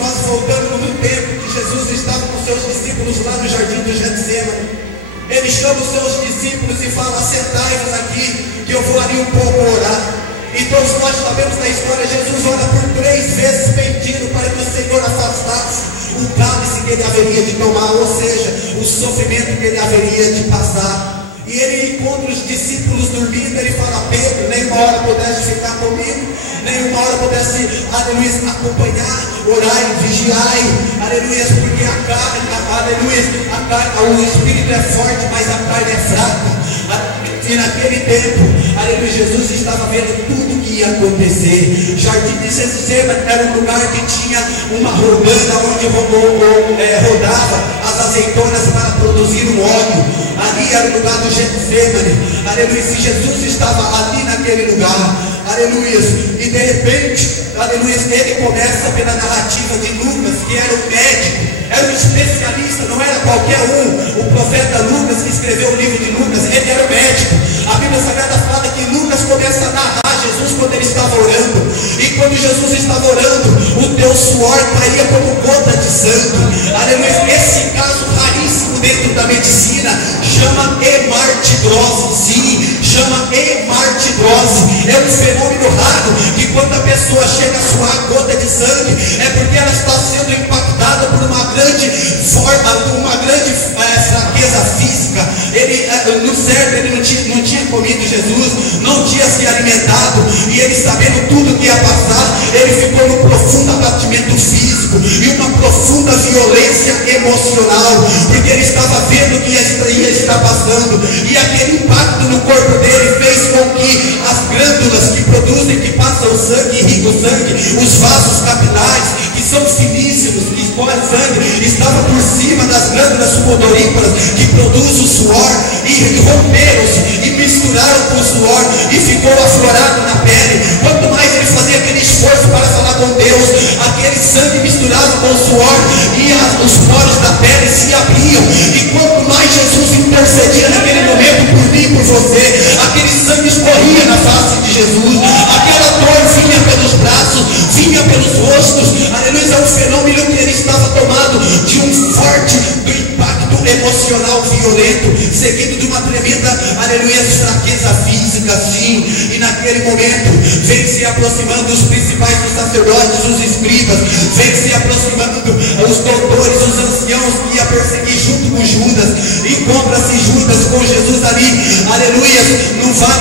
nós voltando no tempo que Jesus estava com seus discípulos lá no jardim do Getsemane, ele chama os seus discípulos e fala: assentai-vos aqui, que eu vou ali um pouco orar. E todos nós sabemos na história, Jesus ora por 3 vezes pedindo para que o Senhor afastasse o cálice que ele haveria de tomar, ou seja, o sofrimento que ele haveria de passar. E ele encontra os discípulos dormindo. Ele fala: Pedro, nenhuma hora pudesse ficar comigo, nenhuma hora pudesse, aleluia, acompanhar, orar e vigiar, aleluia, porque a carne, aleluia, o espírito é forte, mas a carne é fraca. E naquele tempo, aleluia, Jesus estava vendo tudo o que ia acontecer. Jardim de Getsemane era um lugar que tinha uma rodana onde rodava as azeitonas para produzir um óleo. Ali era o lugar do Getsemane, aleluia. Se Jesus estava ali naquele lugar, aleluia, e de repente, aleluia, ele começa pela narrativa de Lucas, que era um médico, era um especialista, não era qualquer um. O profeta Lucas, que escreveu o livro de Lucas, ele era um médico. A Bíblia Sagrada fala que Lucas começa a narrar Jesus quando ele estava orando. E quando Jesus estava orando, o teu suor caía como gota de sangue. Aleluia. Esse caso raríssimo dentro da medicina chama hemartidrose. Sim, chama hemartidrose. É um fenômeno raro que quando a pessoa chega a suar gota de sangue, é porque ela está sendo impactada por uma grande fraqueza física. Ele, no certo, ele não tinha comido Jesus, não tinha se alimentado, e ele, sabendo tudo que ia passar, ele ficou num profundo abatimento físico e uma profunda violência emocional, porque ele estava vendo o que ia estar passando, e aquele impacto no corpo dele fez com que as glândulas que produzem, que passam o sangue, irrigam o sangue, os vasos capilares, que são finíssimos, que escorrem sangue, estava por cima das glândulas sudoríparas que produzem o suor, e romperam-se e misturaram com o suor e ficou aflorado na pele. Quanto mais ele fazia aquele esforço para falar com Deus, aquele sangue misturado com o suor e os poros da pele se abriam. E quanto mais Jesus intercedia naquele momento por mim e por você, aquele sangue escorria na face de Jesus, aquela dor vinha pelos braços, vinha pelos rostos. Aleluia. É um fenômeno que ele estava tomado de um forte impacto emocional violento, seguido de uma tremenda, aleluia, fraqueza física, sim. E naquele momento vem se aproximando os principais dos sacerdotes, os escribas, vem se aproximando os doutores, os anciãos que ia perseguir junto com Judas. Encontra-se Judas com Jesus ali, aleluia, no vale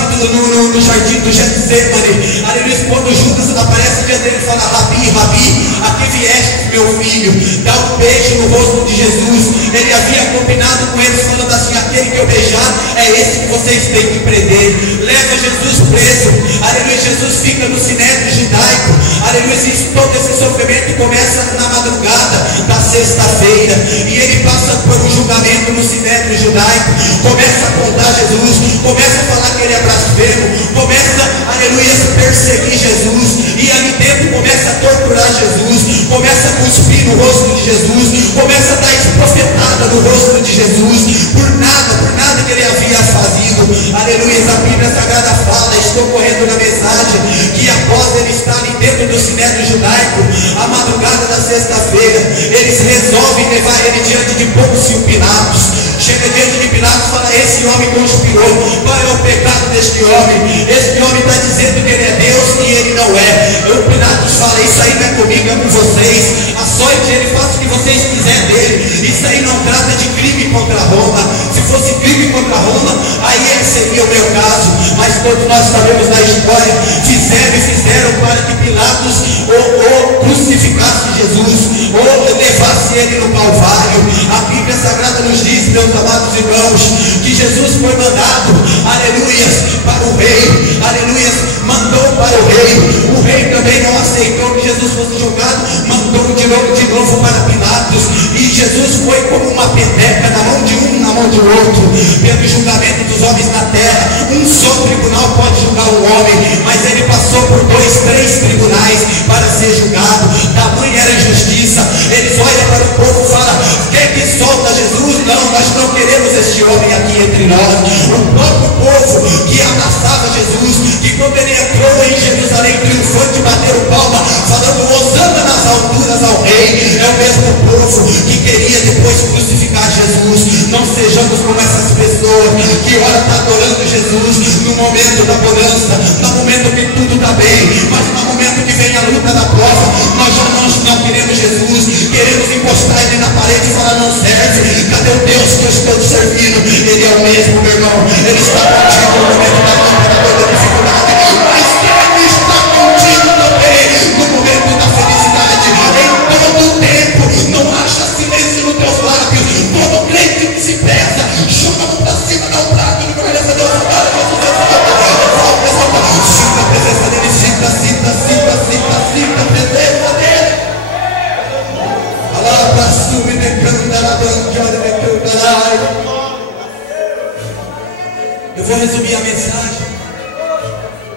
no jardim do Getsemane. Aleluia. Quando Judas aparece diante dele, fala: Rabi, Rabi, aqui vieste, meu filho. Dá um beijo no rosto de Jesus. Ele havia combinado com eles, falando assim: aquele que eu beijar é esse que vocês têm que prender. Leva Jesus preso. Aleluia. Jesus fica no sinédrio judaico. Aleluia. Todo esse sofrimento começa na madrugada da sexta-feira, e ele passa por um julgamento no sinédrio judaico. Começa a contar Jesus, começa a falar que ele é blasfemo, começa, aleluia, a perseguir Jesus, e ali dentro começa a torturar Jesus, começa a cuspir no rosto de Jesus, começa a dar esprofetada no rosto de Jesus, por nada que ele havia fazido. Aleluia. A Bíblia Sagrada fala, estou correndo na mensagem, que após ele estar ali dentro do sinédrio judaico, a madrugada da sexta-feira, eles resolvem levar ele diante de Pôncio Pilatos. Chega diante de Pilatos e fala: esse homem conspirou. Qual é o pecado deste homem? Este homem está dizendo que ele é Deus e ele não é. O Pilatos fala: isso aí não é comigo, é com vocês. Açoite ele, faça o que vocês quiserem dele. Isso aí não trata de crime contra Roma. Se fosse crime contra Roma, aí seria o meu caso. Mas todos nós sabemos da história, fizeram para que Pilatos ou crucificasse Jesus, ou levasse ele no Calvário. A Bíblia Sagrada nos diz, meus amados irmãos, que Jesus foi mandado, aleluia, para o rei, aleluia, mandou para o rei. O rei também não aceitou que Jesus fosse julgado, mandou de novo para Pilatos, e Jesus foi como uma peteca na mão de um, na mão de outro, pelo julgamento dos homens na terra. Um só tribunal pode julgar um homem, mas ele passou por 2, 3 tribunais para ser julgado. Tamanha era a injustiça. Eles olham para o povo e falam: quer que solta Jesus? Não, nós não queremos este homem aqui entre nós. O próprio povo que abraçava Jesus, que quando ele entrou em Jerusalém triunfante, bateram palma, falando: Hosana nas alturas ao rei. queremos Jesus, queremos encostar ele na parede e falar: não serve. Cadê o Deus que eu estou te servindo? Ele é o mesmo, meu irmão. Ele está contigo no momento da luta, na dor, da dificuldade, mas ele está contigo também no momento da felicidade. Em todo tempo, não haja silêncio nos teus lábios. Todo crente que se pesa, joga a mão pra cima, dá um trago, e começa a Deus, para Jesus, exalta. Sinta a presença dele, sinta a presença dele. Alá pra subir, eu vou resumir a mensagem.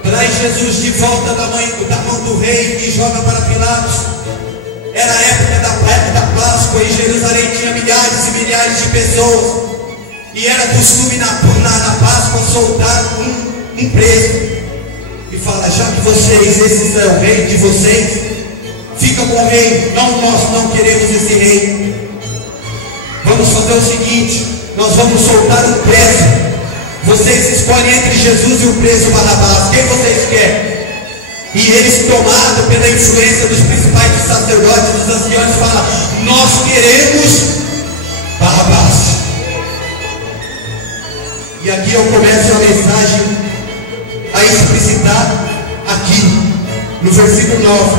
Traz Jesus de volta da mão do rei e joga para Pilatos. Era a época da Páscoa, e Jerusalém tinha milhares e milhares de pessoas. E era costume na Páscoa soltar um preso. E fala: já que esse é o rei de vocês, fica com o rei. Não, nós não queremos esse rei. Vamos fazer o seguinte: nós vamos soltar um preso. Vocês escolhem entre Jesus e o preso Barrabás. Quem vocês querem? E eles, tomados pela influência dos principais dos sacerdotes, dos anciãos, falam: nós queremos Barrabás. E aqui eu começo a mensagem a explicitar aqui no versículo 9,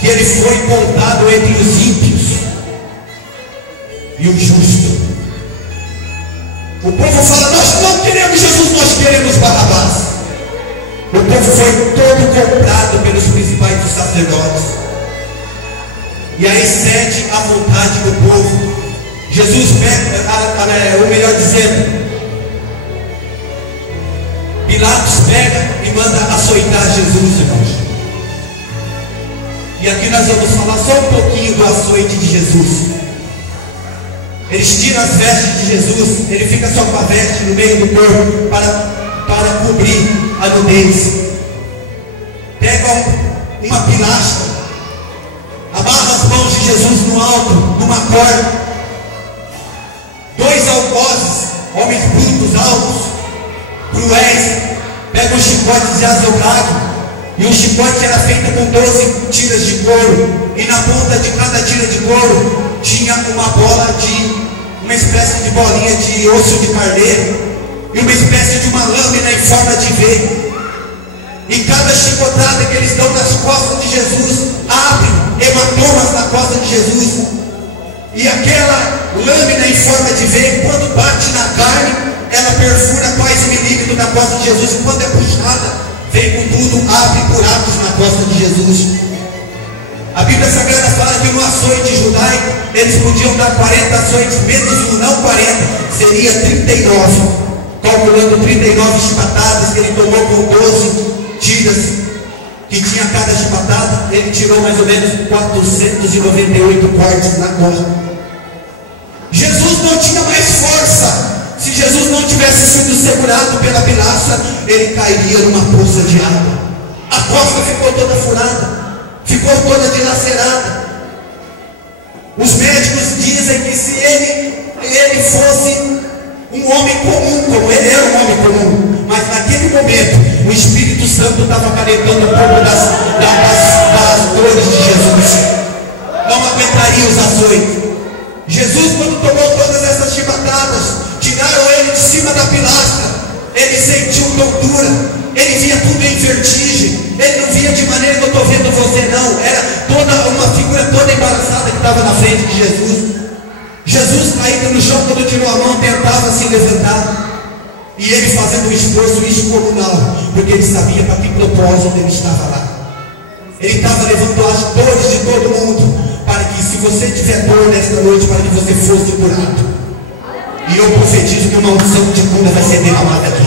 que ele foi contado entre os ímpios e o justo. O povo fala: nós não queremos Jesus, nós queremos Barrabás. O povo foi todo comprado pelos principais dos sacerdotes, e aí cede à vontade do povo. Jesus pega, ou melhor dizendo, Pilatos pega e manda açoitar Jesus, irmãos. E aqui nós vamos falar só um pouquinho do açoite de Jesus. Eles tiram as vestes de Jesus, ele fica só com a veste no meio do corpo para cobrir a nudez. Pegam uma pilastra, amarra as mãos de Jesus no alto, numa corda. 2 algozes, homens brutos, altos, cruéis, pegam chicotes de azobrado, e o chicote era feito com 12 tiras de couro, e na ponta de cada tira de couro tinha uma espécie de bolinha de osso de carneiro, e uma espécie de uma lâmina em forma de V. E cada chicotada que eles dão nas costas de Jesus abre hematomas na costa de Jesus. E aquela lâmina em forma de V, quando bate na carne, ela perfura quase 1 milímetro na costa de Jesus. E quando é puxada, vem com tudo, abre buracos na costa de Jesus. A Bíblia Sagrada fala que no açoite judaico eles podiam dar 40 açoites, menos um, não 40, seria 39. Calculando 39 chibatadas que ele tomou com 12 tiras que tinha cada chibatada, ele tirou mais ou menos 498 cortes na costa. Jesus não tinha mais força. Se Jesus não tivesse sido segurado pela pilastra, ele cairia numa poça de água. A costa ficou toda furada, ficou toda dilacerada. Os médicos dizem que se ele fosse um homem comum, como ele era um homem comum, mas naquele momento o Espírito Santo estava acarretando um pouco das dores de Jesus. Não aguentaria os açoites. Jesus, quando tomou todas essas chibatadas, tiraram ele de cima da pilastra. Ele sentiu tortura, ele via tudo em vertigem, ele não via de maneira que eu estou vendo você, não. Era toda uma figura toda embaraçada que estava na frente de Jesus. Jesus caído no chão, quando tirou a mão, tentava se levantar, e ele fazendo um esforço descomunal, porque ele sabia para que propósito ele estava lá. Ele estava levando as dores de todo mundo, para que, se você tiver dor nesta noite, para que você fosse curado. E eu profetizo que uma unção de cura vai ser derramada aqui.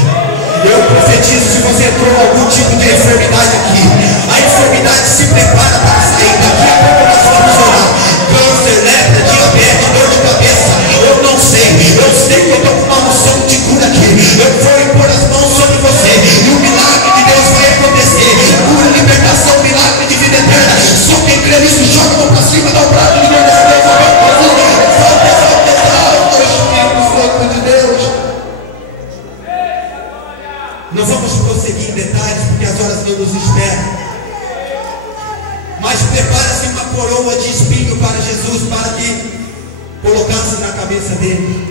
Eu profetizo, se você entrou algum tipo de enfermidade aqui, a enfermidade se prepara para sair. Daqui a pouco nós vamos orar. Câncer, lepra, diabetes, dor de cabeça, eu não sei. Eu sei que eu estou com uma unção de cura aqui. Eu vou impor as mãos sobre você, e o milagre de Deus vai acontecer. Cura, libertação, milagre de vida eterna. Só quem crê nisso, joga a mão para cima, dá um brado de Deus. De Deus. Nós vamos prosseguir em detalhes, porque as horas não nos esperam. Mas prepara-se uma coroa de espinho para Jesus, para que colocasse na cabeça dele.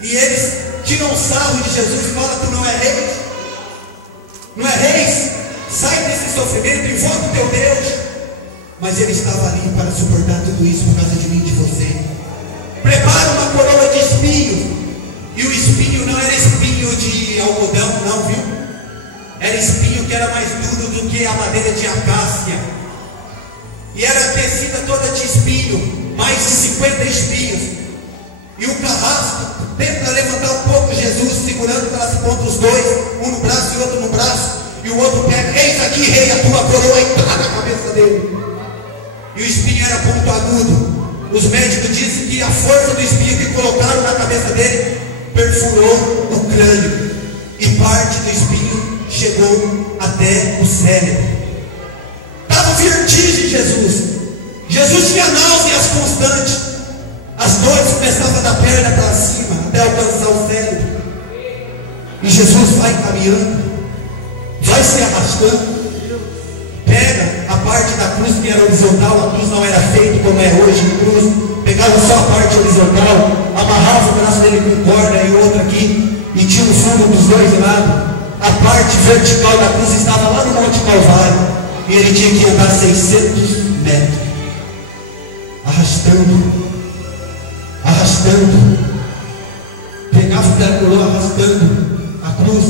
E eles tiram sarro de Jesus e falam: tu não é rei? Não é rei? Sai desse sofrimento, invoca o teu Deus. Mas ele estava ali para suportar tudo isso por causa de mim e de você. Prepara uma coroa de espinhos. E o espinho não era espinho de algodão, não, viu? Era espinho que era mais duro do que a madeira de acácia. E era tecida toda de espinho, mais de 50 espinhos. E o carrasco tenta levantar um pouco Jesus, segurando pelas pontas os dois, um no braço e outro no braço. E o outro pega: eis aqui, rei, a tua coroa, e tá na cabeça dele. E o espinho era pontiagudo. Os médicos dizem que a força do espinho que colocaram na cabeça dele perfurou o crânio. E parte do espinho chegou até o cérebro. Estava vertigem Jesus. Jesus tinha náuseas constantes. As dores começavam da perna para cima, até alcançar o cérebro. E Jesus vai caminhando, vai se arrastando. Pega a parte da cruz que era horizontal. A cruz não era feita como é hoje em cruz. Pegava só a parte horizontal, amarrava o braço dele com corda e o outro aqui, e tinha um furo dos dois lados. A parte vertical da cruz estava lá no Monte Calvário, e ele tinha que andar 600 metros, arrastando, pegava o percurso arrastando a cruz.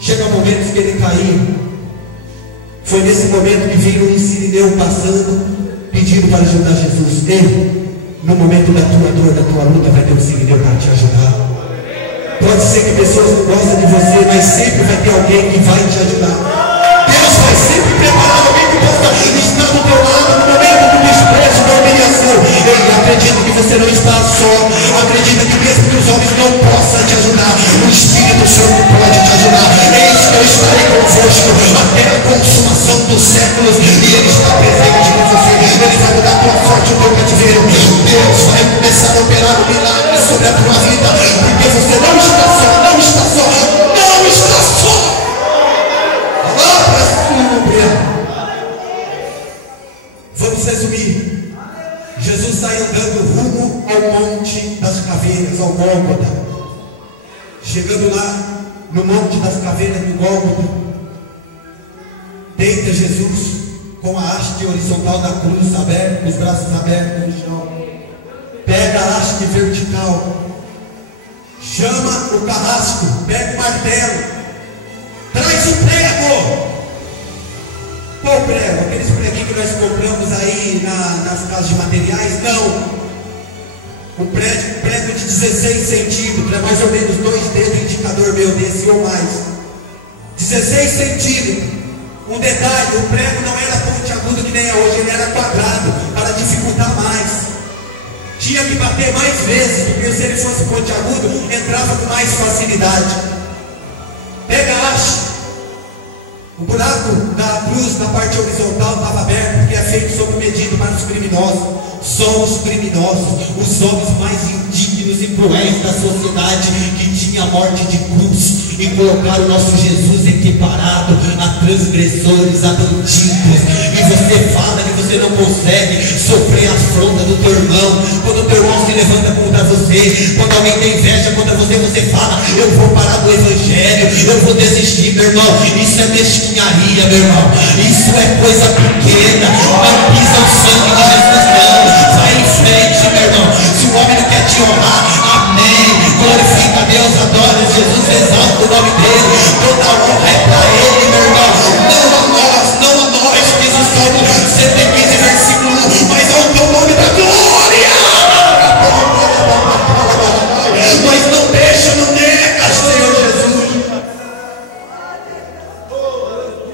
Chega momentos que ele caía. Foi nesse momento que veio um sirineu passando, pedindo para ajudar Jesus. Ei, no momento da tua dor, da tua luta, vai ter um sirineu para te ajudar. Pode ser que pessoas não gostem de você, mas sempre vai ter alguém que vai te ajudar. Deus vai sempre preparar alguém que possa estar do teu lado no momento do desprezo, da humilhação. Ei, acredita que você não está só. Acredita que mesmo que os homens não possam te ajudar, o Espírito Santo pode te ajudar. Eis que eu estarei convosco até a consumação dos séculos. E Ele está presente com você. Ele vai mudar a tua sorte, o teu cativeiro. Deus vai começar a operar um milagre sobre a tua vida, porque você não está só, não está só, não está só. Vamos resumir. Jesus sai andando rumo ao Monte das Caveiras, ao Gólgota. Chegando lá no Monte das Caveiras do Gólgota, deita Jesus com a haste horizontal da cruz aberta, com os braços abertos no chão. Pega a haste vertical, chama o carrasco, pega o martelo, traz o prego. Qual prego? Aqueles preguinhos que nós compramos aí nas casas de materiais? Não. Um prego de 16 centímetros, é mais ou menos 2 dedos, indicador meu desse ou mais. 16 centímetros. Um detalhe: o prego não era pontiagudo que nem é hoje, ele era quadrado, para dificultar mais. Tinha que bater mais vezes, porque se ele fosse pontiagudo, entrava com mais facilidade. Pega a haste. O buraco da cruz, na parte horizontal, estava aberto, porque é feito sob medida para os criminosos. Só os criminosos, os homens mais indignos e cruéis da sociedade, que tinha a morte de cruz, e colocaram o nosso Jesus equiparado a transgressores, a bandidos. E você fala que você não consegue sofrer a afronta do teu irmão. Quando o teu irmão se levanta contra você, quando alguém tem inveja contra você, você fala: eu vou parar do evangelho, eu vou desistir. Meu irmão, isso é mesquinharia, meu irmão. Isso é coisa pequena. Não pisa o sangue de Jesus, não. Vai em frente, meu irmão. Se o homem não quer te honrar, amém. Glorifica a Deus, adora Jesus, exalta o nome dele. Toda honra é para ele, meu irmão. Não a nós, diz o Salmo 115, versículo 1, mas ao teu nome da glória. Mas não deixa, não nega, Senhor Jesus.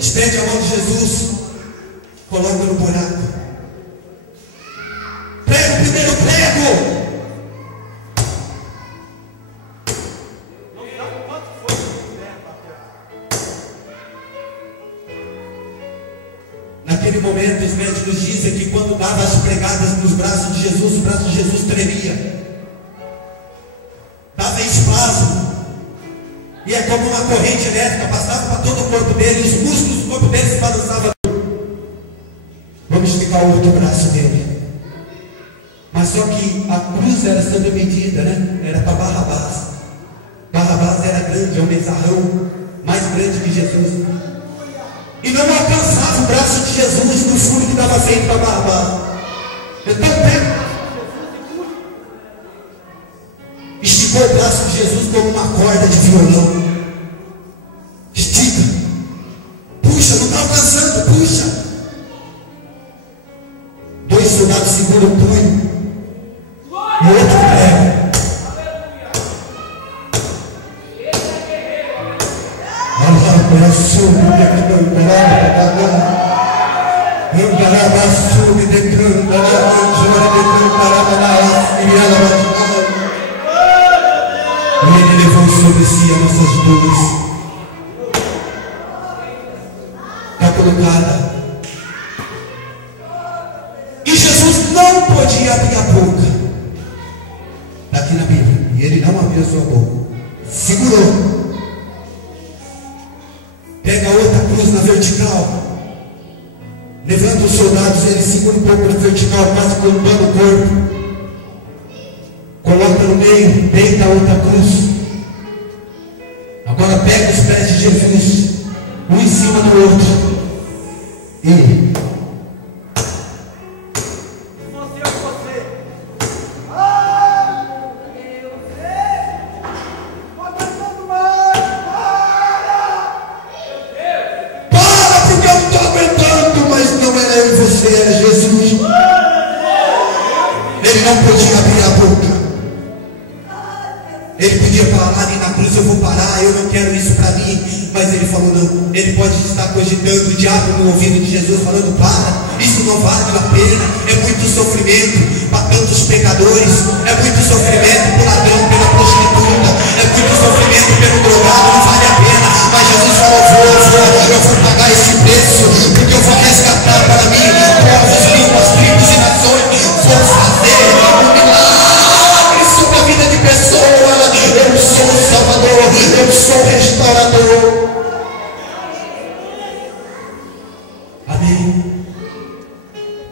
Estende a mão de Jesus, coloca no buraco. Prega o primeiro prego. Naquele momento, os médicos dizem que quando dava as pregadas nos braços de Jesus, o braço de Jesus tremia, dava espasmo, e é como uma corrente elétrica, passava para todo o corpo dele, os músculos do corpo dele se balançavam. braço dele. Mas só que a cruz era sob medida, né? Era para Barrabás. Barrabás era grande, é um bezarrão mais grande que Jesus. E não alcançava o braço de Jesus no furo que estava feito para Barrabás. Então pega, esticou o braço de Jesus como uma corda de violão. Estica, puxa, não está alcançando, puxa. Dois soldados seguram o punho e o outro pega. E ele levou sobre si as nossas dores. Está colocada. E Jesus não podia abrir a boca. Está aqui na Bíblia. E ele não abriu a sua boca. Segurou. Pega outra cruz na vertical. Levanta os soldados, ele segura um pouco na vertical, quase colocando o corpo. Coloca no meio, deita a outra cruz. Agora pega os pés de Jesus, um em cima do outro. E era Jesus. Ele não podia abrir a boca. Ele podia falar ali na cruz: eu vou parar, eu não quero isso para mim. Mas ele falou: não. Ele pode estar cogitando o diabo no ouvido de Jesus, falando: para, isso não vale a pena. É muito sofrimento para tantos pecadores. É muito sofrimento pelo ladrão, pela prostituta. É muito sofrimento pelo drogado. Não vale a pena. Mas Jesus falou: eu vou pagar esse preço, porque eu vou resgatar para mim povos, línguas, tribos e nações. Vou fazer um milagre sobre a vida de pessoas. Eu sou o Salvador, eu sou o restaurador. Amém.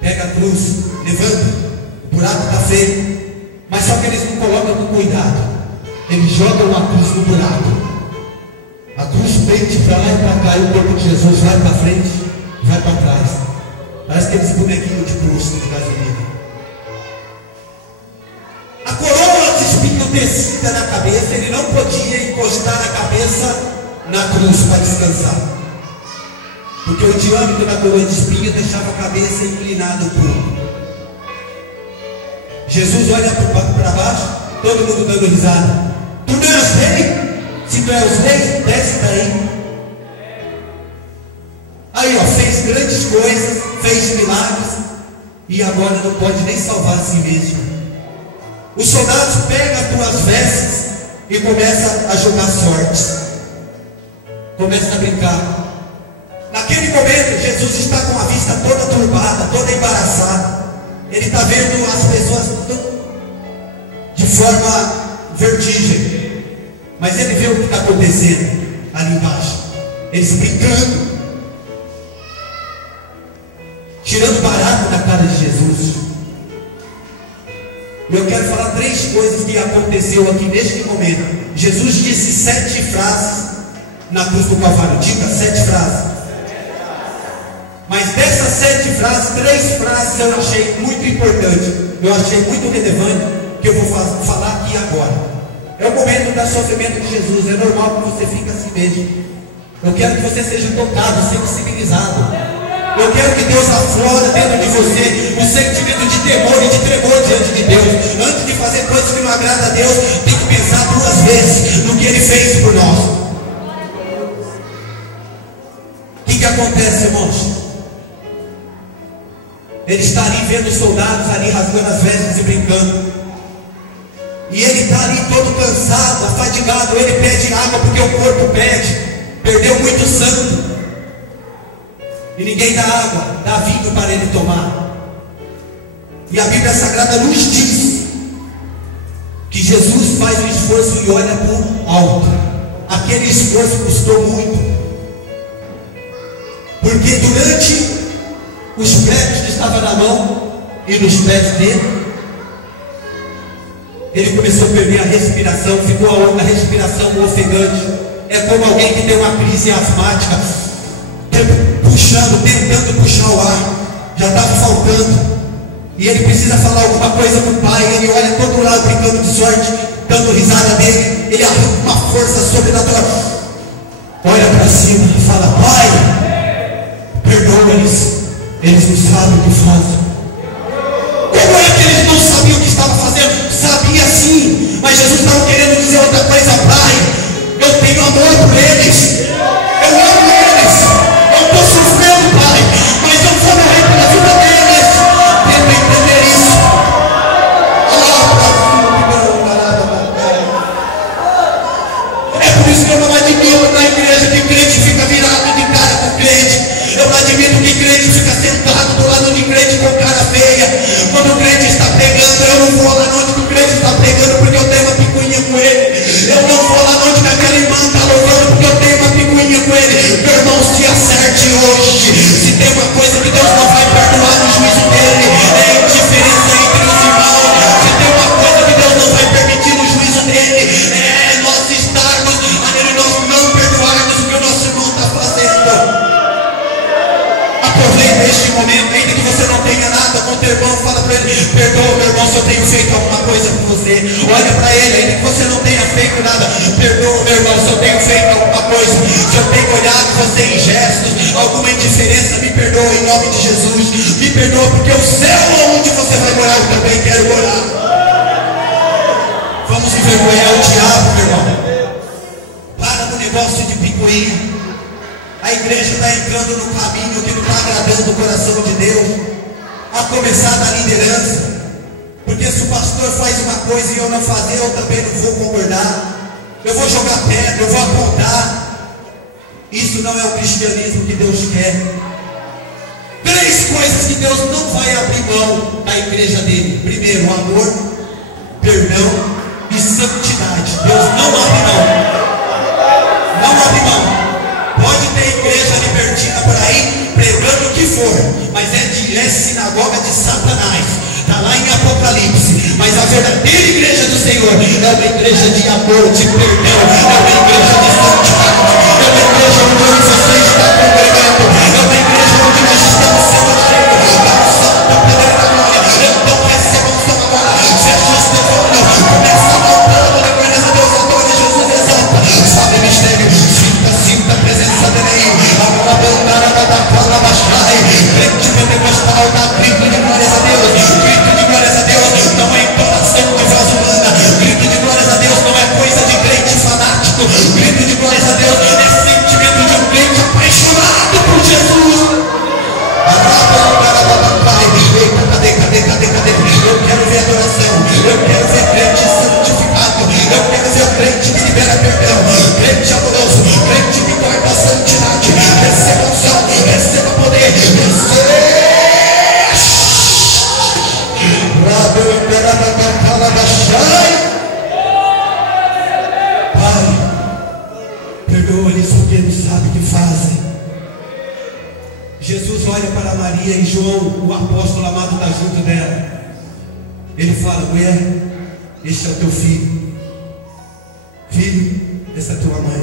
Pega a cruz, levanta. O buraco está feio. Mas só que eles não colocam com cuidado. Eles jogam a cruz no buraco. A cruz pende para lá e para cá, e o corpo de Jesus vai para frente, vai para trás. Parece aqueles bonequinhos de posto de gasolina. A coroa de espinho descida na cabeça, ele não podia encostar a cabeça na cruz para descansar. Porque o diâmetro da coroa de espinho deixava a cabeça inclinada um pouco. Jesus olha para baixo, todo mundo dando risada. Tu não és rei? Se tu és rei, desce daí. Aí, ó, fez grandes coisas, fez milagres, e agora não pode nem salvar a si mesmo. Os soldados pegam as tuas vestes e começam a jogar sortes. Começam a brincar. Naquele momento, Jesus está com a vista toda turbada, toda embaraçada. Ele está vendo as pessoas de forma vertigem. Mas ele vê o que está acontecendo ali embaixo. Eles brincando, tirando barato da cara de Jesus. E eu quero falar 3 coisas que aconteceu aqui neste momento. Jesus disse 7 frases na cruz do Calvário. Diga 7 frases. Mas dessas 7 frases, 3 frases eu achei muito importante. Eu achei muito relevante, que eu vou falar aqui agora. É o momento do sofrimento de Jesus. É normal que você fique assim mesmo. Eu quero que você seja tocado, sensibilizado. Eu quero que Deus aflore dentro de você o sentimento de temor e de tremor diante de Deus. Antes de fazer coisas que não agradam a Deus, tem que pensar 2 vezes no que Ele fez por nós. O que acontece, irmãos? Ele está ali vendo os soldados ali rasgando as vestes e brincando. E ele está ali todo cansado, afadigado. Ele pede água porque o corpo pede. Perdeu muito sangue. E ninguém dá água, dá vinho para ele tomar. E a Bíblia Sagrada nos diz que Jesus faz um esforço e olha para o alto. Aquele esforço custou muito. Porque durante os pregos que estavam na mão e nos pés dele. Ele começou a perder a respiração, ficou a respiração ofegante. É como alguém que tem uma crise asmática, tentando puxar o ar, já estava faltando. E ele precisa falar alguma coisa para o pai. Ele olha todo lado brincando de sorte, dando risada dele. Ele arranca uma força sobrenatural, olha para cima e fala: Pai, perdoa-lhes, eles não sabem o que fazem. Como é que eles não sabiam o que estavam fazendo? Sabia sim, mas Jesus estava querendo dizer outra coisa: Pai, eu tenho amor por eles, eu amo eles, eu estou sofrendo, Pai, mas eu vou morrer pela vida deles. Tenta entender isso. É por isso que eu não admito na igreja que crente fica virado de cara com crente. Eu não admito que crente fica sentado do lado de crente com cara feia. Quando o crente está pregando, eu não vou lá onde o crente está pregando, porque eu tenho uma picuinha com ele. Eu não vou lá onde aquela irmã está louvando, porque eu tenho uma picuinha com ele. Meu irmão, se acerte hoje. Se tem uma coisa que Deus não vai perdoar no juízo dele, é a indiferença entre os irmãos. Se tem uma coisa que Deus não vai permitir no juízo dele, é nós estarmos, nós não perdoarmos o que o nosso irmão está fazendo. Aproveita este momento, ainda que você não tenha nada com o teu irmão, fala para ele: perdoa, meu irmão, se eu tenho feito alguma coisa com você. Olha para ele, ainda que você não tenha feito nada, perdoa, meu irmão, se eu tenho feito alguma coisa, se eu tenho olhado você em gestos, alguma indiferença, me perdoa em nome de Jesus. Me perdoa, porque o céu onde você vai morar, eu também quero morar. Vamos envergonhar o diabo, meu irmão. Para do negócio de picuinha. A igreja está entrando no caminho que não está agradando o coração de Deus, a começar da liderança. Porque se o pastor faz uma coisa e eu não fazer, eu também não vou concordar. Eu vou jogar pedra, eu vou apontar. Isso não é o cristianismo que Deus quer. 3 coisas que Deus não vai abrir mão da igreja dele: primeiro, amor, perdão e santidade. Deus não abre mão. Não abre mão. Pode ter igreja libertina por aí, pregando o que for, mas é sinagoga de Satanás. Está lá em Apocalipse. Mas a verdadeira igreja do Senhor é uma igreja de amor, de perdão, é uma igreja de santidade, é uma igreja onde você está congregando, é uma igreja onde nós estamos sendo cheios da unção, do poder da glória. Então receba a unção agora, feche os teus olhos, começa a cantar, glórias a Deus, adore Jesus, exalta, sabe o mistério, sinta a presença dele aí. Agora bandara da fala baixai, crente pentecostal, dá grito de glórias a Deus, grito de glórias a Deus, não é entonação de voz humana, grito de glórias a Deus não é coisa de crente fanático, grito de glórias a Deus é sentimento de um crente apaixonado por Jesus. Eu quero ver adoração, eu quero ver crente santificado, eu quero ver o crente que libera perdão, crente amoroso, crente que guarda a santidade. Receba unção, receba poder, Pai, perdoa-lhes porque não sabem o que fazem. Jesus olha para Maria e João, o apóstolo amado, está junto dela. Ele fala: mulher, este é o teu filho. Filho, essa é a tua mãe.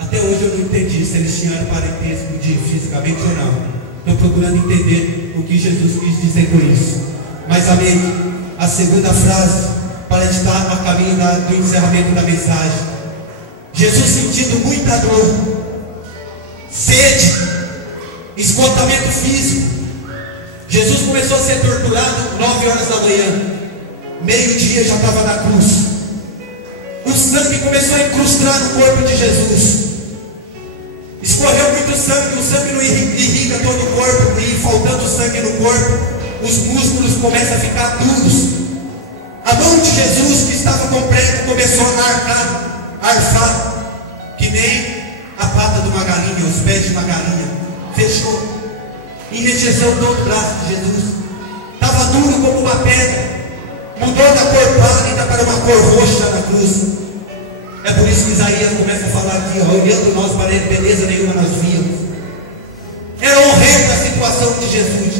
Até hoje eu não entendi se eles tinham parentesco de fisicamente ou não. Estou procurando entender o que Jesus quis dizer com isso. Mas amém. A segunda frase, para estar a caminho do encerramento da mensagem: Jesus sentindo muita dor, sede, esgotamento físico. Jesus começou a ser torturado 9 horas da manhã, meio-dia já estava na cruz. O sangue começou a incrustar no corpo de Jesus. Escorreu muito sangue, o sangue não irriga todo o corpo, e faltando sangue no corpo, os músculos começam a ficar duros. A mão de Jesus, que estava com prego, começou a arfar, que nem a pata de uma galinha, os pés de uma galinha. Fechou. Enrijeceu todo o braço de Jesus. Estava duro como uma pedra. Mudou da cor pálida para uma cor roxa na cruz. É por isso que Isaías começa a falar aqui, olhando nós para ele, beleza nenhuma nós víamos. Era horrenda a situação. preocupação de Jesus.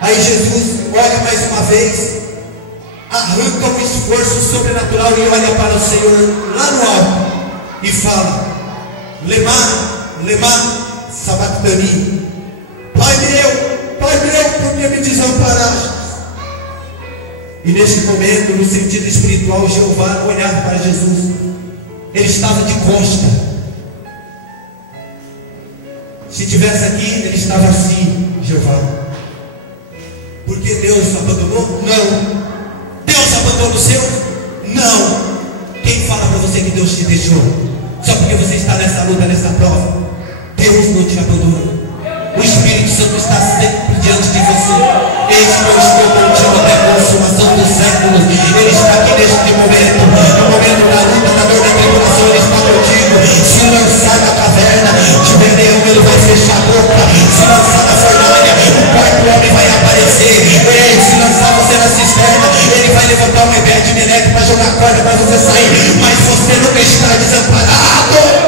Aí Jesus olha mais uma vez, arranca um esforço sobrenatural e olha para o Senhor lá no alto e fala: Lema sabachthani. Pai meu, por que me desamparaste? E neste momento, no sentido espiritual, Jeová olhava para Jesus. Ele estava de costa. Se tivesse aqui, ele estava assim, Jeová. Porque Deus abandonou? Não. Deus abandonou o seu? Não. Quem fala para você que Deus te deixou? Só porque você está nessa luta, nessa prova? Deus não te abandonou. O Espírito Santo está sempre diante de você. Eis que eu estou contigo até a consumação dos séculos. Ele está aqui neste momento. No momento da luta, da dor, da tribulação, Ele está contigo. Se lançar na caverna de Beleão, Ele vai fechar a boca. Se lançar na fornalha, o quarto homem vai aparecer. Se lançar você na cisterna, Ele vai levantar um rebelde de Meleque para jogar corda para você sair. Mas você nunca está desamparado.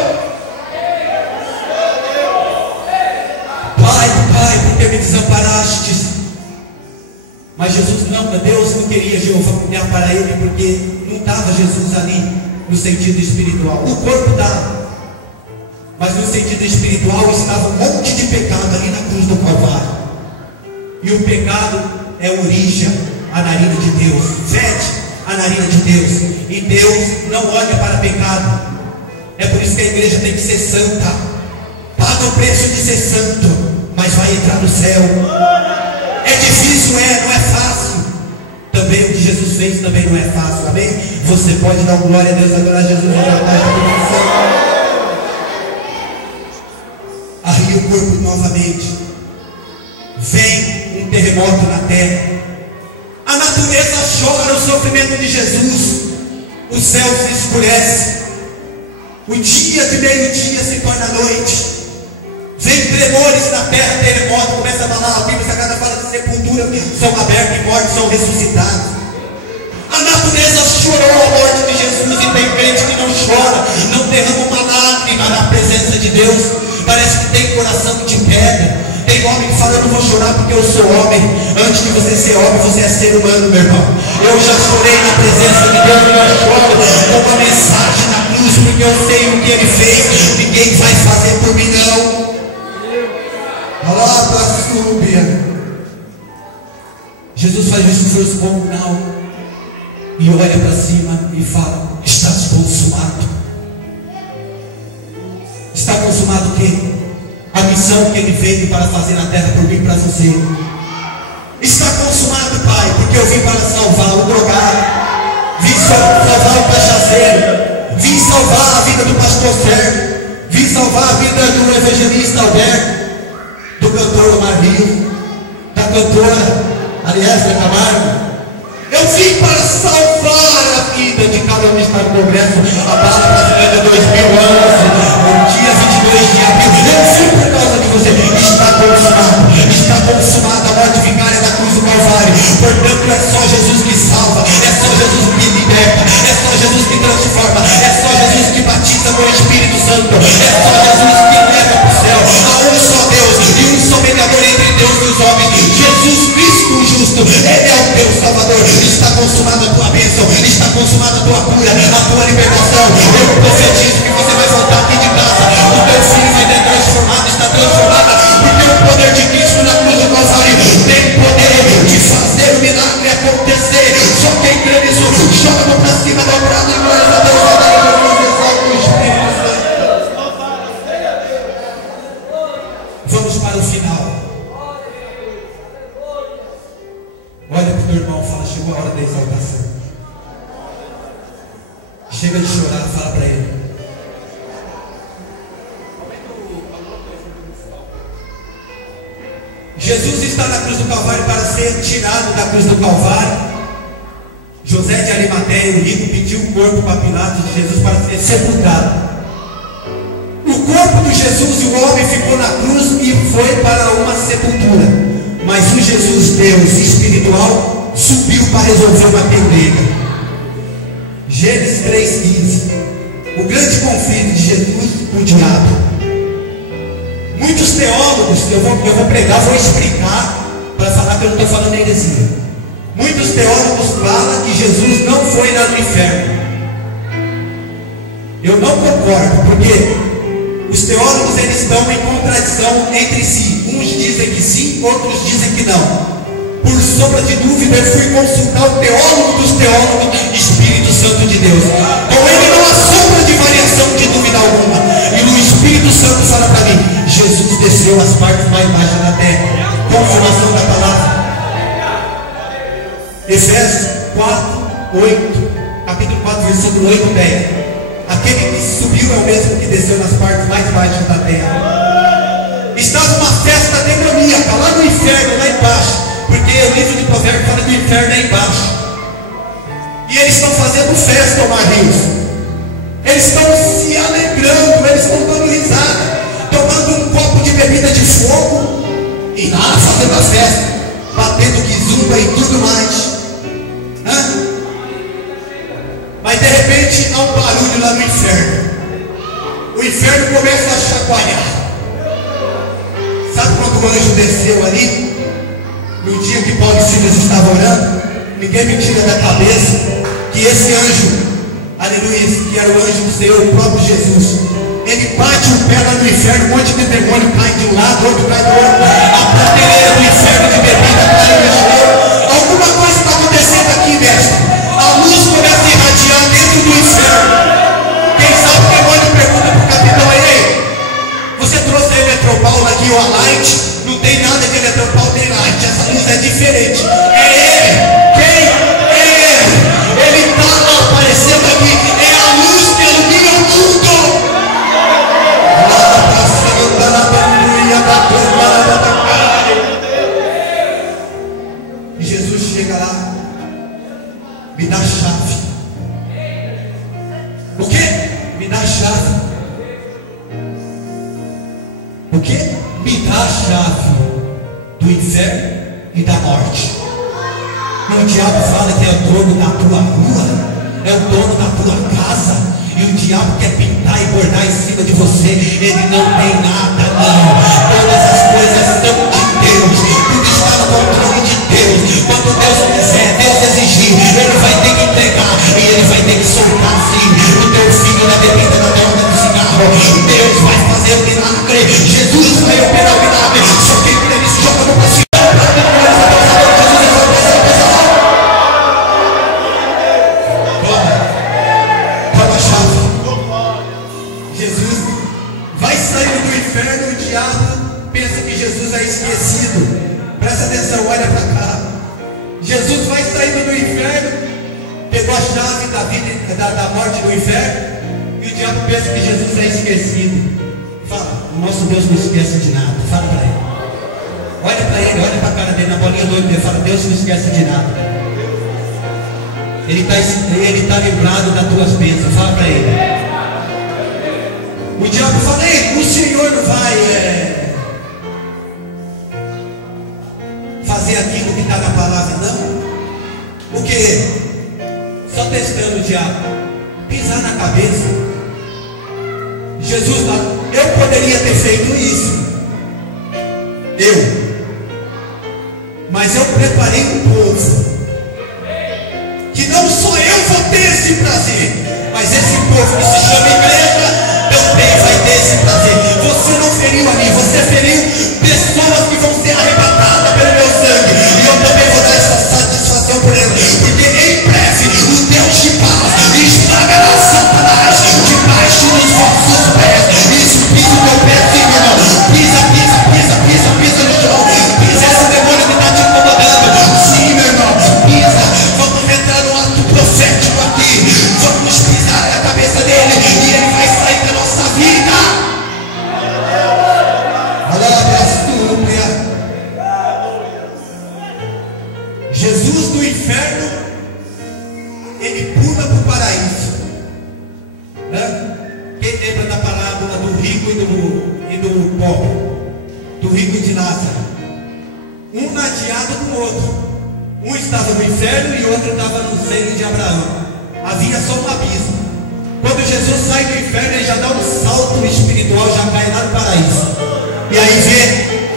Pai, por que me desamparaste? Mas Jesus não, Deus não queria Jeová olhar para ele, porque não estava Jesus ali no sentido espiritual. O corpo dá, mas no sentido espiritual estava um monte de pecado ali na cruz do Calvário. E o pecado é a origem, a narina de Deus, fede a narina de Deus. E Deus não olha para pecado. É por isso que a igreja tem que ser santa. Paga o preço de ser santo, mas vai entrar no céu. É difícil, não é fácil. Também o que Jesus fez também não é fácil, amém? Você pode dar glória a Deus, adorar Jesus e adorar a arria o corpo novamente. Vem um terremoto na terra. A natureza chora o sofrimento de Jesus. O céu se escurece. O dia de meio-dia se torna noite. Vem tremores na terra, terremoto, começa a falar, a Bíblia Sagrada fala de sepultura, são abertos e mortos são ressuscitados. A natureza chorou a morte de Jesus, e tem crente que não chora, não derrama uma lágrima na presença de Deus. Parece que tem coração de pedra. Tem homem que fala: eu não vou chorar porque eu sou homem. Antes de você ser homem, você é ser humano, meu irmão. Eu já chorei na presença de Deus, e eu choro com uma mensagem na cruz, porque eu sei o que Ele fez. Ninguém vai fazer por mim, não. Jesus faz um esforço comunal e olha para cima e fala: está consumado. Está consumado o quê? A missão que Ele veio para fazer na terra por mim e para você. Está consumado, Pai, porque eu vim para salvar o drogado, vim salvar o cachaceiro, vim salvar a vida do pastor Sérgio, vim salvar a vida do evangelista Alberto, do cantor Omar Rio, da cantora Aliéssia Camargo. Eu vim para salvar a vida de cada um que está no Congresso, a Bala Brasileira 2011, no dia 22 de abril. Eu vim por causa de você. Está consumada a morte vicária da cruz do Calvário. Portanto, é só Jesus que salva, é só Jesus que liberta, é só Jesus que transforma, é só Jesus que batiza com o Espírito Santo, é só Jesus que leva para o céu. Há um só Deus e um só mediador entre Deus e os homens, Jesus Cristo o justo. Ele é o teu Salvador. Está consumada a tua bênção, está consumada a tua cura, a tua libertação. Eu profetizo que você vai voltar aqui de casa, o teu filho vai ser transformado, está transformada, porque o poder de Cristo na cruz do Calvário tem poder de fazer o milagre acontecer. Só quem crê nisso, joga para cima, dá um brado e glória a Deus, a Deus, o Espírito Santo. Vamos para o final. Olha para o teu irmão e fala: chegou a hora da exaltação. Chega de chorar, fala para ele. Jesus está na cruz do Calvário para ser tirado da cruz do Calvário. José de Arimateia, o rico, pediu o corpo para Pilatos de Jesus para ser sepultado. O corpo de Jesus e o homem ficou na cruz e foi para uma sepultura. Mas o Jesus Deus espiritual subiu para resolver uma pendeira. Gênesis 3,15. O grande conflito de Jesus com o diabo. Muitos teólogos eu vou pregar, vou explicar, para falar que eu não estou falando heresia. Muitos teólogos falam que Jesus não foi lá no inferno. Eu não concordo, porque os teólogos eles estão em contradição entre si. Uns dizem que sim, outros dizem que não. Por sombra de dúvida, eu fui consultar o teólogo dos teólogos, Espírito Santo de Deus. Com ele não há sombra de variação de dúvida alguma. E o Espírito Santo fala para mim: Jesus desceu às partes mais baixas da terra. Confirmação da palavra. Efésios 4, 8, capítulo 4, versículo 8 e 10. Aquele que subiu é o mesmo que desceu nas partes mais baixas da terra. Estava uma festa demoníaca lá no inferno, lá embaixo. Porque o livro de Provérbios fala que o inferno é embaixo. E eles estão fazendo festa, Omar Rios. Eles estão se alegrando, eles estão dando risada, tomando um copo de bebida de fogo e lá fazendo a festa, batendo quizumba e tudo mais. Mas de repente há um barulho lá no inferno. O inferno começa a chacoalhar. Sabe quando o anjo desceu ali? No dia que Paulo e Silas estavam orando, ninguém me tira da cabeça que esse anjo, aleluia, que era o anjo do Senhor, o próprio Jesus, ele bate o pé lá no inferno, um monte de demônio cai de um lado, outro cai do outro, a prateleira do inferno de bebida cai no chão. Alguma coisa está acontecendo aqui, mestre. A luz começa a irradiar dentro do inferno. Quem sabe o demônio pergunta para o capitão: ei, você trouxe a Eletropaulo aqui, o Alight? Não tem nada de Eletropaulo, tem Light. Essa luz é diferente. É ele. Quem? É ele. Ele está aparecendo aqui. É a luz que ilumina o mundo. E Jesus chega lá, me dá a chave. O quê? Me dá a chave. O quê? Me dá a chave do inferno e da morte. E o diabo fala que é o dono da tua rua, é o dono da tua casa. E o diabo quer pintar e bordar em cima de você. Ele não tem nada, não. Todas as coisas são de Deus. Tudo está no controle de Deus. Quando Deus quiser, Deus exigir, Ele vai ter que entregar. E Ele vai ter que soltar sim o teu filho na bebida, na droga, do cigarro. Deus vai fazer o milagre. Jesus vai operar o milagre. Só que Ele se joga no próximo. Presta atenção, olha para cá. Jesus vai saindo do inferno, pegou a chave da vida, da morte do inferno, e o diabo pensa que Jesus é esquecido. Fala: o nosso Deus não esquece de nada. Fala para ele. Olha para ele, olha para a cara dele, na bolinha do olho dele. Fala: Deus não esquece de nada. Ele está lembrado das tuas bênçãos. Fala para ele. O diabo fala: ei, o Senhor não vai fazer aquilo que está na palavra, não? O que? Só testando o diabo. Pisar na cabeça. Jesus, eu poderia ter feito isso. Mas eu preparei um povo que não só eu vou ter esse prazer, mas esse povo que se chama igreja também vai ter esse prazer. Você não feriu a mim, você feriu pessoas que vão ser arrebatadas pelo meu sangue, e eu também vou dar essa satisfação por elas, porque em breve o Deus de paz esmagará Satanás debaixo dos vossos pés. Isso, pisa o teu pé, sim, irmão. Pisa, pisa, pisa, pisa, pisa no chão. Pisa esse demônio que está te incomodando. Sim, meu irmão, pisa. Vamos entrar no ato profético aqui. Vamos pisar na cabeça dele e ele vai sair da nossa vida. Jesus do inferno, ele pula para o paraíso. Quem lembra da parábola do rico e do pobre, do rico e de Lázaro? Um ladeado do outro. Um estava no inferno e o outro estava no seio de Abraão. Havia só um abismo. Quando Jesus sai do inferno, ele já dá um salto espiritual, já cai lá no paraíso. E aí vê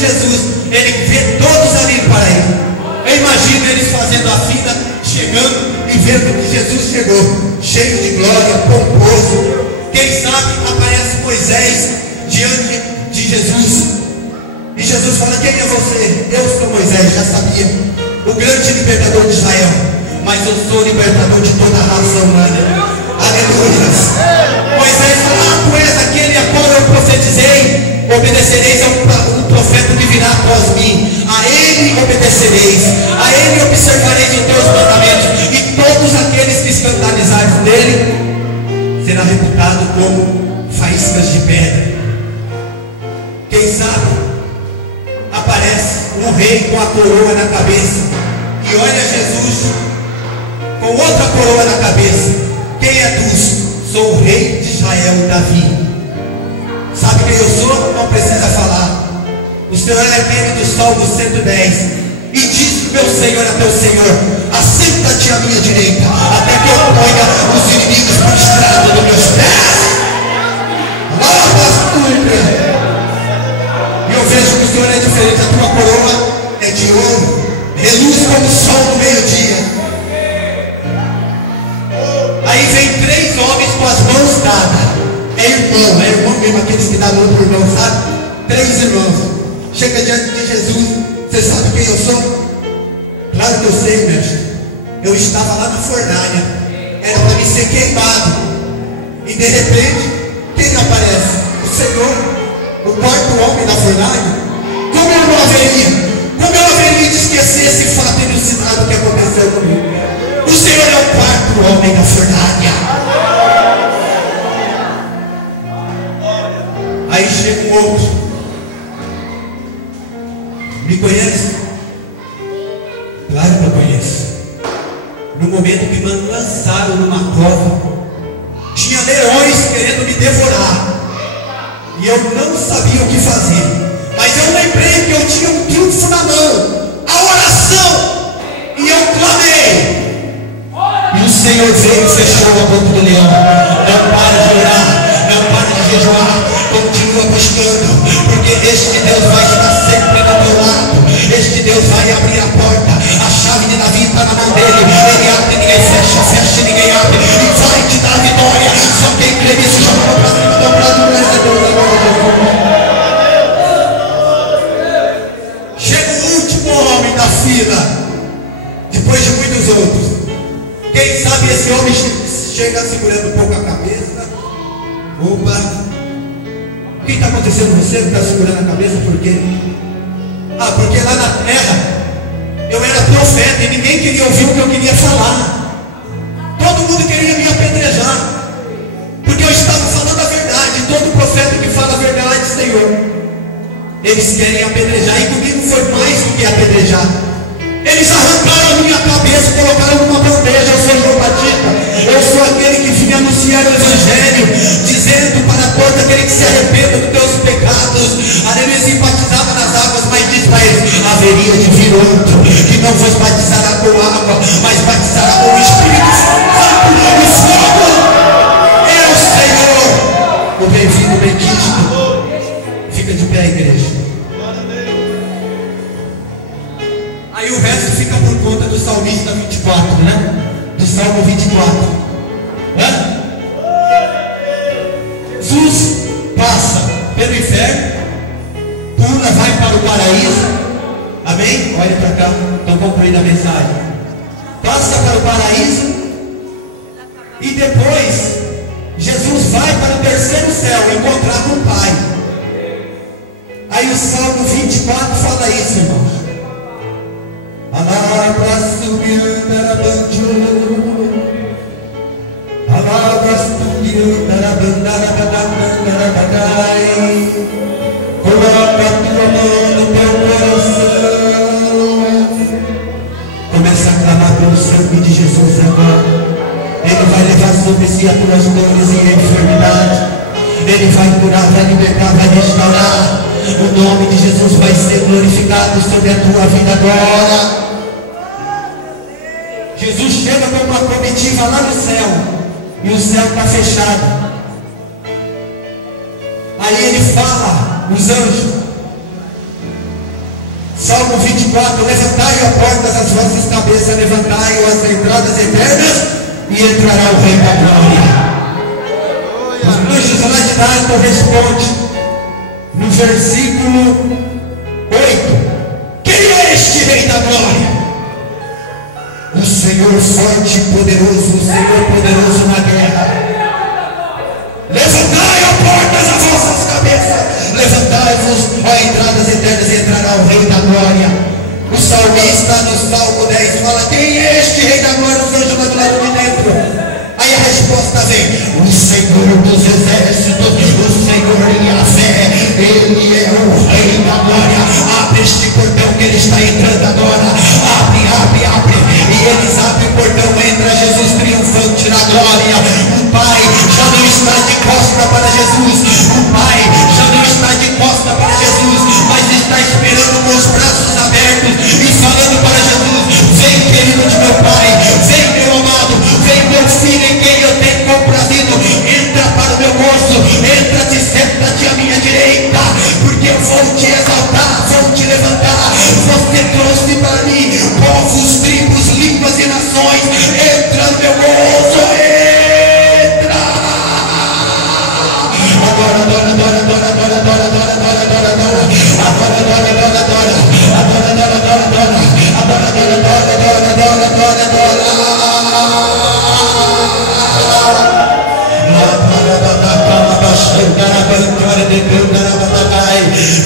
Jesus, ele vê todos ali para ele. Eu imagino eles fazendo a fila, chegando e vendo que Jesus chegou, cheio de glória, pomposo. Quem sabe aparece Moisés diante de Jesus. E Jesus fala: quem é você? Eu sou Moisés, já sabia, o grande libertador de Israel, mas eu sou o libertador de toda a raça humana. Aleluia. Moisés fala: tu és aquele a qual eu profetizei. Obedecereis a um profeta que virá após mim. A ele obedecereis, a ele observareis os teus mandamentos, e todos aqueles que escandalizarem dele será reputado como faíscas de pedra. Quem sabe aparece um rei com a coroa na cabeça e olha Jesus com outra coroa na cabeça. Quem é tu? Sou o rei de Israel, Davi. Sabe quem eu sou? Não precisa falar. O Senhor é aquele do Salmo 110. E diz meu Senhor a teu Senhor: assenta-te à minha direita, até que eu ponha os inimigos por estrado dos meus pés. E eu vejo que o Senhor é diferente. A tua coroa é de ouro, reluz como o sol no meio-dia. Aí vem 3 homens com as mãos dadas. É irmão mesmo, aqueles que dão outro irmão, sabe? 3 irmãos. Chega diante de Jesus. Você sabe quem eu sou? Claro que eu sei, mestre. Eu estava lá na fornalha, era para me ser queimado, e de repente, quem aparece? O Senhor, o 4º homem da fornalha. Como eu não haveria de esquecer esse fato elucidado que aconteceu comigo? O Senhor é o 4º homem da fornalha. Aí chega um outro. Me conhece? Claro que eu conheço. No momento que me lançaram numa cova, tinha leões querendo me devorar, e eu não sabia o que fazer. Mas eu lembrei que eu tinha um trunfo na mão, a oração, e eu clamei. E o Senhor veio e fechou a boca do leão. Não para de orar, não para de jejuar. Continua buscando, porque este Deus vai estar sempre do teu lado. Este Deus vai abrir a porta. A chave de Davi está na mão dele. Ele abre e ninguém fecha, fecha e ninguém abre, e vai te dar vitória. Só quem crê nisso já vai para cima do prato. Chega o último homem da fila, depois de muitos outros. Quem sabe esse homem chega segurando um pouco a cabeça. Opa! O que está acontecendo com você que está segurando a cabeça? Por quê? Porque lá na terra eu era profeta e ninguém queria ouvir o que eu queria falar. Todo mundo queria me apedrejar, porque eu estava falando a verdade. Todo profeta que fala a verdade, Senhor, eles querem apedrejar, e comigo foi mais do que apedrejar. Eles arrancaram a minha cabeça, colocaram numa bandeja. Eu sou João Batista, eu sou aquele que vinha anunciar o Evangelho, dizendo para todo aquele que se arrependa dos teus pecados. Aleluia, se batizava nas águas, mas diz para eles: haveria de vir outro, que não vos batizará com água, mas batizará com o Espírito Santo e fogo. É o Senhor, o bem-vindo, bem-quisto. Fica de pé, igreja. Aí o resto fica por conta do salmista 24, né? Do Salmo 24. Jesus passa pelo inferno, pula, vai para o paraíso. Amém? Olha para cá, estou concluindo a mensagem. Passa para o paraíso, e depois Jesus vai para o 3º céu encontrar com o Pai. Aí o Salmo 24 fala isso, irmãos. Coloca a tua mão no teu coração. Começa a clamar pelo sangue de Jesus agora. Ele vai levar sobre si as tuas dores e enfermidades. Ele vai curar, vai libertar, vai restaurar. O nome de Jesus vai ser glorificado sobre a tua vida agora. Jesus chega com uma comitiva lá no céu, e o céu está fechado. Aí ele fala, os anjos: Salmo 24, levantai, ó portas, as vossas cabeças, levantai as entradas eternas, e entrará o Rei da Glória. Os anjos lá de Nárnia respondem, no versículo 8, quem é este Rei da Glória? O Senhor forte e poderoso, o Senhor poderoso na guerra. Levantai, ó portas, as vossas cabeças, levantai-vos, ó entradas eternas, e entrará o Rei da Glória. O salmista no Salmo 10 fala, quem é este Rei da Glória? Os anjos lá do lado de dentro. Aí a resposta vem, o Senhor dos exércitos, o Senhor Yahvé, Ele é o Rei da Glória. Abre este portão que Ele está entrando agora. Abre, abre, abre. E eles abrem o portão, entra Jesus triunfante na glória. O Pai já não está de costa para Jesus. O Pai já não está de costa para Jesus, mas está esperando com os braços abertos e falando para Jesus, vem querido de meu Pai, vem meu amado, vem meu filho em quem eu tenho comprazido, entra para o meu gozo, entra-te, senta-te à minha direita, porque eu vou te exaltar, vou te levantar. Você trouxe para mim povos, tribos, línguas e nações. Entra no meu gozo, entra. Adora, adora, adora, adora, adora, adora, adora, adora, adora, adora, adora, adora, adora, adora, adora, adora, adora, adora, adora,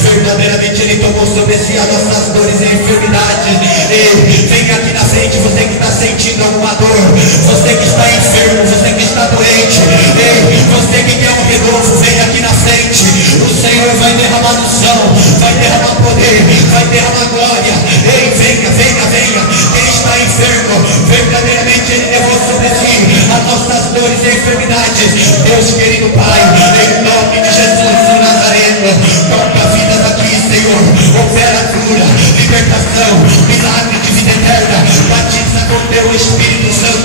verdadeiramente Ele tomou sobre si as nossas dores e enfermidades. Vem aqui na frente, você que está sentindo alguma dor, você que está enfermo, você que está doente, você que quer um renovo, vem aqui na frente. O Senhor vai derramar unção, vai derramar poder, vai derramar glória. Venha, venha, venha. Quem está enfermo, verdadeiramente Ele levou sobre si as nossas dores e enfermidades. Deus querido Pai, em nome de Jesus o Nazareno, toca vidas aqui, Senhor. Opera cura, libertação, milagre de vida eterna. Batiza com teu Espírito Santo.